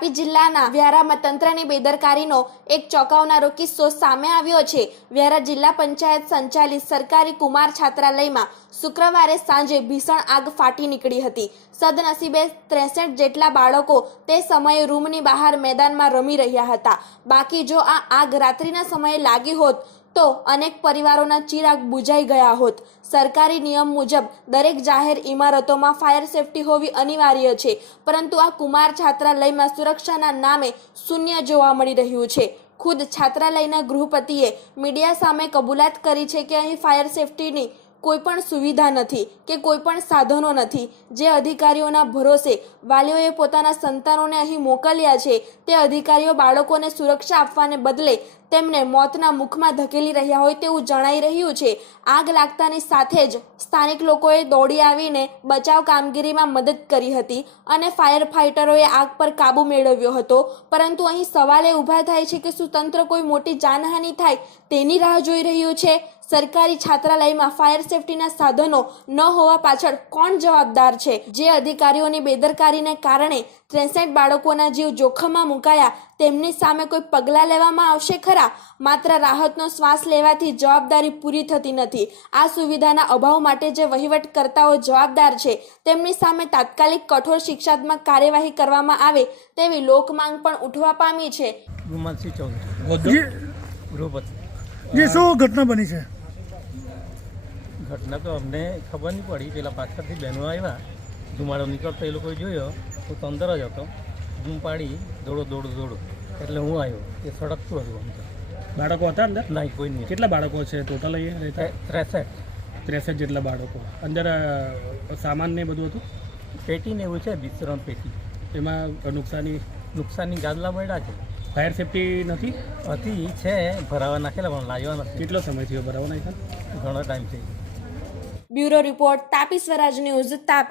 તાપી જિલ્લાના વ્યારામાં તંત્રની બેદરકારીનો એક ચોંકાવનારો કિસ્સો સામે આવ્યો છે। વ્યારા જિલ્લા પંચાયત સંચાલિત સરકારી કુમાર છાત્રાલયમાં શુક્રવારે સાંજે ભીષણ આગ ફાટી નીકળી હતી। સદનસીબે 63 જેટલા બાળકો તે સમયે રૂમની બહાર મેદાનમાં રમી રહ્યા હતા। બાકી જો આ આગ રાત્રિના સમયે લાગી હોત તો અનેક પરિવારોના ચિરાગ બુઝાઈ ગયા હોત। સરકારી નિયમ મુજબ દરેક જાહેર ઇમારતોમાં ફાયર સેફટી હોવી અનિવાર્ય છે, પરંતુ આ કુમાર છાત્રાલયમાં સુરક્ષાના નામે શૂન્ય જોવા મળી રહ્યું છે। ખુદ છાત્રાલયના ગૃહપતિએ મીડિયા સામે કબૂલાત કરી છે કે અહીં ફાયર સેફટીની કોઈ પણ સુવિધા નથી કે કોઈ પણ સાધનો નથી। જે અધિકારીઓના ભરોસે વાલીઓએ પોતાના સંતાનોને અહીં મોકલ્યા છે તે અધિકારીઓ બાળકોને સુરક્ષા આપવાને બદલે તેમને મોતના મુખમાં ધકેલી રહ્યા હોય તેવું જણાઈ રહ્યું છે। આગ લાગતાની સાથે જ સ્થાનિક લોકોએ દોડી આવીને બચાવ કામગીરીમાં મદદ કરી હતી અને ફાયર ફાઇટરોએ આગ પર કાબુ મેળવ્યો હતો, પરંતુ અહીં સવાલ એ ઊભા થાય છે કે શું તંત્ર કોઈ મોટી જાનહાનિ થાય તેની રાહ જોઈ રહ્યું છે? સરકારી છાત્રાલયમાં ફાયર સેફટીના સાધનો ન હોવા પાછળ કોણ જવાબદાર છે? જે અધિકારીઓની બેદરકારીને કારણે 63 બાળકોના જીવ જોખમમાં મુકાયા તેમની સામે કોઈ પગલાં લેવામાં આવશે ખરા? માત્ર રાહતનો શ્વાસ લેવાથી જવાબદારી પૂરી થતી નથી। આ સુવિધાના અભાવ માટે જે વહીવટકર્તાઓ જવાબદાર છે તેમની સામે તાત્કાલિક કઠોર શિક્ષાત્મક કાર્યવાહી કરવામાં આવે તેવી લોકમાંગ પણ ઉઠવા પામી છે। જે શું ઘટના બની છે? ઘટના તો અમને ખબર નહીં પડી। પેલા પાછળથી બહેનો આવ્યા, ધુમાડો નીકળતો એ લોકોએ જોયો તો તો અંદર જ હતો, બૂમ પાડી દોડો એટલે હું આવ્યો, એ સળગતું હતું આમ તો। બાળકો હતા અંદર? નહીં, કોઈ નહીં। કેટલા બાળકો છે ટોટલ અહીંયા રહેતા? 63 જેટલા બાળકો। અંદર સામાન ને બધું હતું? પેટી ને એવું છે, વિશ્રામ પેટી। એમાં નુકસાનની ગાદલા મળ્યા છે। ફાયર સેફટી નથી? હતી, છે, ભરાવા નાખેલા પણ લાવ્યા નથી। કેટલો સમય થયો ભરાવા નાખ્યા? ઘણો ટાઈમ થઈ। બ્યુરો રિપોર્ટ, તાપી સ્વરાજ ન્યૂઝ, તાપી।